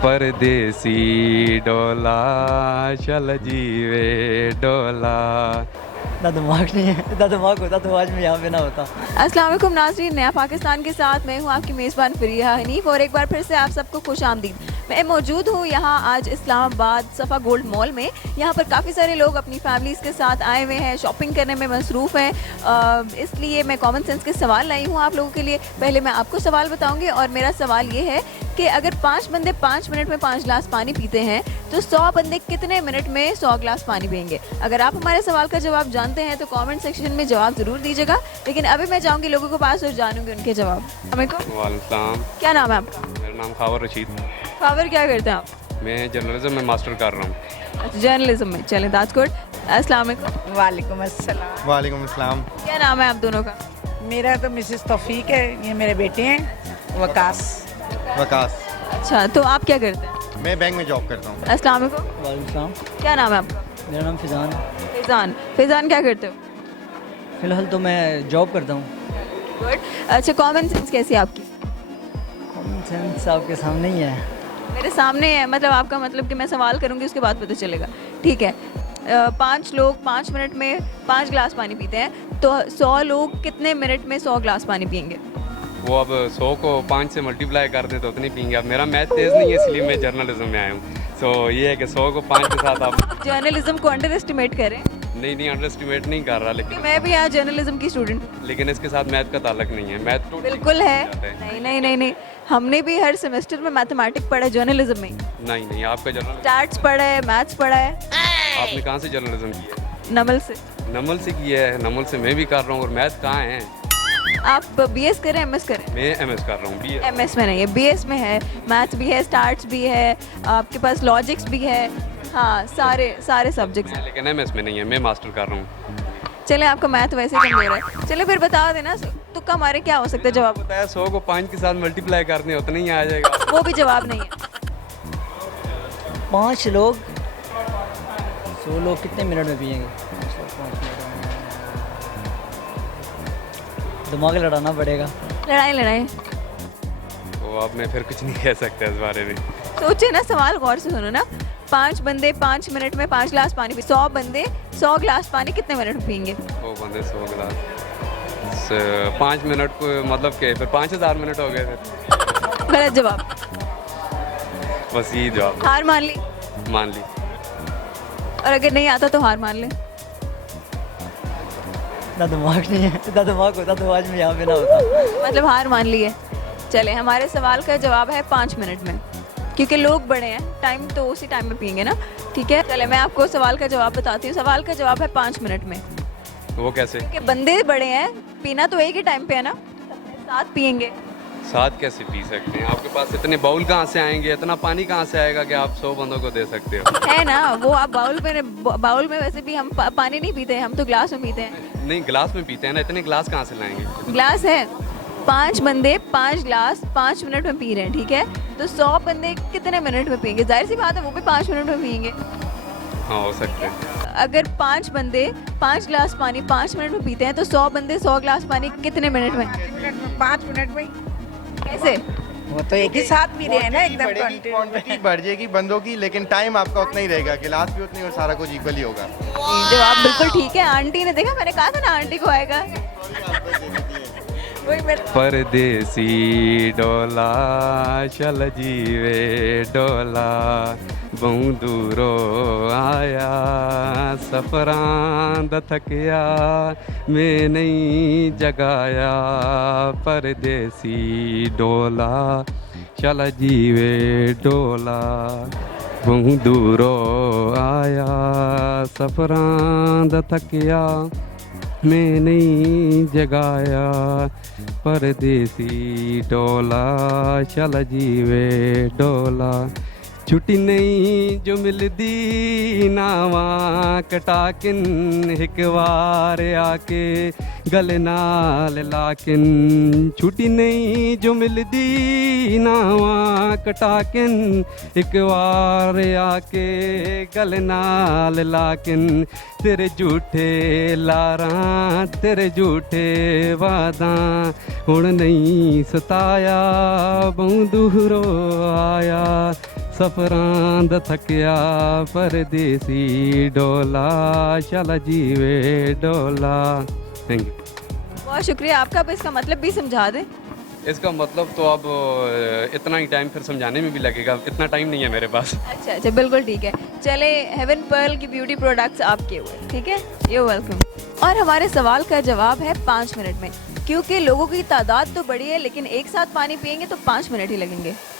परदेसी डोला चल जीवे डोला। इतना दिमाग नहीं है, इतना दिमाग होता तो आज मैं यहाँ पे ना होता। अस्सलाम वालेकुम नाज़रीन, नया पाकिस्तान के साथ मैं हूँ आपकी मेज़बान फ़रिया हनीफ और एक बार फिर से आप सबको खुश आमदीद। मैं मौजूद हूँ यहाँ आज इस्लामाबाद सफ़ा गोल्ड मॉल में। यहाँ पर काफ़ी सारे लोग अपनी फैमिलीज़ के साथ आए हुए हैं, शॉपिंग करने में मसरूफ़ हैं, इसलिए मैं कॉमन सेंस के सवाल लाई हूँ आप लोगों के लिए। पहले मैं आपको सवाल बताऊँगी और मेरा सवाल ये है कि अगर 5 बंदे 5 मिनट में 5 गिलास पानी पीते हैं तो 100 बंदे कितने मिनट में 100 गिलास पानी पिएंगे? अगर आप हमारे सवाल का जवाब जानते हैं तो कमेंट सेक्शन में जवाब ज़रूर दीजिएगा। लेकिन अभी मैं जाऊंगी लोगों के पास और जानूंगी उनके जवाब। वालेकुम। वालेकुम। क्या नाम है आपका? मेरा नाम खावर रशीद। खावर, क्या करते हैं आप? मैं जर्नलिज्म में मास्टर कर रहा हूँ। अच्छा, जर्नलिज्म में। चलें, दैट्स गुड। अस्सलाम वालेकुम। वालेकुम अस्सलाम। वालेकुम अस्सलाम। क्या नाम है आप दोनों का? मेरा तो मिसेस तौफीक है, ये मेरे बेटे हैं वकास। वकास। अच्छा, तो आप क्या करते हैं? मैं बैंक में जॉब करता हूँ। अस्सलाम वालेकुम। वालेकुम सलाम। क्या नाम है आपका? मेरा नाम फिजान। फैज़ान। फैज़ान, क्या करते हो? फ़िलहाल तो मैं जॉब करता हूँ। गुड। अच्छा, कॉमन सेंस कैसी है आपकी? कॉमन सेंस आपके सामने ही है। मेरे सामने है, मतलब आपका मतलब कि मैं सवाल करूंगी उसके बाद पता चलेगा। ठीक है। 5 लोग 5 मिनट में 5 गिलास पानी पीते हैं तो 100 लोग कितने मिनट में 100 गिलास पानी पिएंगे? वो अब 100 को 5 से मल्टीप्लाई कर दें तो उतनी पियेंगे। अब मेरा मैथ तेज़ नहीं है इसलिए मैं जर्नलिज्म में आया हूँ। सो ये है कि 100 को 5 के साथ आप जर्नलिज्म को अंडर एस्टिमेट करें? नहीं अंडर एस्टिमेट नहीं कर रहा, कि मैं भी यहाँ जर्नलिज्म की स्टूडेंट। लेकिन इसके साथ मैथ का ताल्लुक नहीं है। मैथ तो बिल्कुल है। नहीं नहीं नहीं नहीं, हमने भी हर सेमेस्टर में मैथमेटिक्स पढ़ा है जर्नलिज्म में। नहीं आपका जर्नल स्टैट्स पढ़ा है, मैथ्स पढ़ा है। आपने कहाँ से जर्नलिज्म की है? नमल से। नमल से किया है। नमल से मैं भी कर रहा हूँ। और मैथ कहाँ है? आप बीएस करें एमएस करें? मैं एमएस कर रहा हूँ। बी एमएस में नहीं है, बीएस में है। मैथ्स भी है, स्टार्ट्स भी है, आपके पास लॉजिक्स भी है। हाँ, सारे सब्जेक्ट्स हैं। लेकिन एमएस में नहीं है, मैं मास्टर कर रहा हूँ। चले, आपका मैथ वैसे कमजोर है। चले फिर बता देना, तुक्का मारे क्या हो सकता है जवाब? बताया 100 को 5 के साथ मल्टीप्लाई करने उतना ही आ जाएगा। वो भी जवाब नहीं है। 5 लोग 100 लोग कितने मिनट में पिएंगे? 5 मिनट में दिमाग लड़ाना पड़ेगा। लड़ाई तो अब मैं फिर कुछ नहीं कह सकता इस बारे में। सोचे ना, सवाल गौर से सुनो ना। 5 बंदे 5 मिनट में 5 गिलास पानी पी, 100 बंदे 100 गिलास पानी कितने मिनट में पिएंगे? 100 बंदे 100 गिलास 5 मिनट को मतलब के फिर 5000 मिनट हो गए फिर। गलत जवाब। बस यही जवाब हार मान ली? मान ली। और अगर नहीं आता तो हार मान ले। इतना दिमाग नहीं है, इतना दिमाग होता तो आज मैं यहाँ पे ना होता। मतलब हार मान ली है। चले, हमारे सवाल का जवाब है 5 मिनट में, क्योंकि लोग बड़े हैं, टाइम तो उसी टाइम में पिएंगे ना। ठीक है, चले मैं आपको सवाल का जवाब बताती हूँ। सवाल का जवाब है 5 मिनट में। वो कैसे? क्योंकि बंदे बड़े हैं, पीना तो एक ही टाइम पे है ना, साथ पिएंगे। साथ कैसे पी सकते हैं? आपके पास इतने बाउल कहाँ से आएंगे? इतना पानी कहाँ से आएगा कि आप 100 बंदों को दे सकते हो? है ना, वो आप बाउल में वैसे भी हम पानी नहीं पीते हैं, हम तो ग्लास में पीते हैं। नहीं, गिलास में पीते हैं ना। इतने गिलास कहाँ से लाएंगे? ग्लास है। 5 बंदे 5 गिलास 5 मिनट में पी रहे हैं, ठीक है? तो 100 बंदे कितने मिनट में पिएंगे? जाहिर सी बात है वो भी 5 मिनट में पिएंगे। हाँ, हो सकते हैं। अगर 5 बंदे 5 गिलास पानी 5 मिनट में पीते हैं तो 100 बंदे 100 गिलास पानी कितने मिनट में? 5 मिनट में। कैसे? वो तो एक ही साथ पी रहे हैं ना, एकदम क्वांटिटी बढ़ जाएगी बंदों की, लेकिन टाइम आपका उतना ही रहेगा। गिलास भी उतनी और सारा कुछ इक्वली होगा। जवाब बिल्कुल ठीक है। आंटी ने देखा, मैंने कहा था ना आंटी को आएगा। वही मेरे परदेसी डोला चल जीवे डोला, बहु दूरो आया सफरां दा थकिया, मैं नहीं जगाया। परदेसी डोला चल जीवे डोला, बहु दूरो आया सफरां दा थकिया, मैं नहीं जगाया। परदेसी डोला चल जीवे डोला, छुट्टी नहीं जो मिलदी नावा कटा किन एक बार आके गले नाल लाकिन। छुट्टी नहीं जो मिलदी नावा कटा किन एक बार आके गले नाल लाकिन। तेरे झूठे लारां तेरे झूठे वादा हुण नहीं सताया, बहु दूरों आया सफरांद थकिया परदेसी डोला शाला जीवे डोला। Thank you. बहुत शुक्रिया आपका। अब इसका मतलब भी समझा दें। इसका मतलब तो अब इतना ही टाइम फिर समझाने में भी लगेगा, इतना टाइम नहीं है मेरे पास। अच्छा अच्छा, बिल्कुल ठीक है। चले, हेवन पर्ल की ब्यूटी प्रोडक्ट्स आपके हुए, ठीक है, यू वेलकम। और हमारे सवाल का जवाब है 5 मिनट में, क्योंकि लोगों की तादाद तो बड़ी है लेकिन एक साथ पानी पियेंगे तो 5 मिनट ही लगेंगे।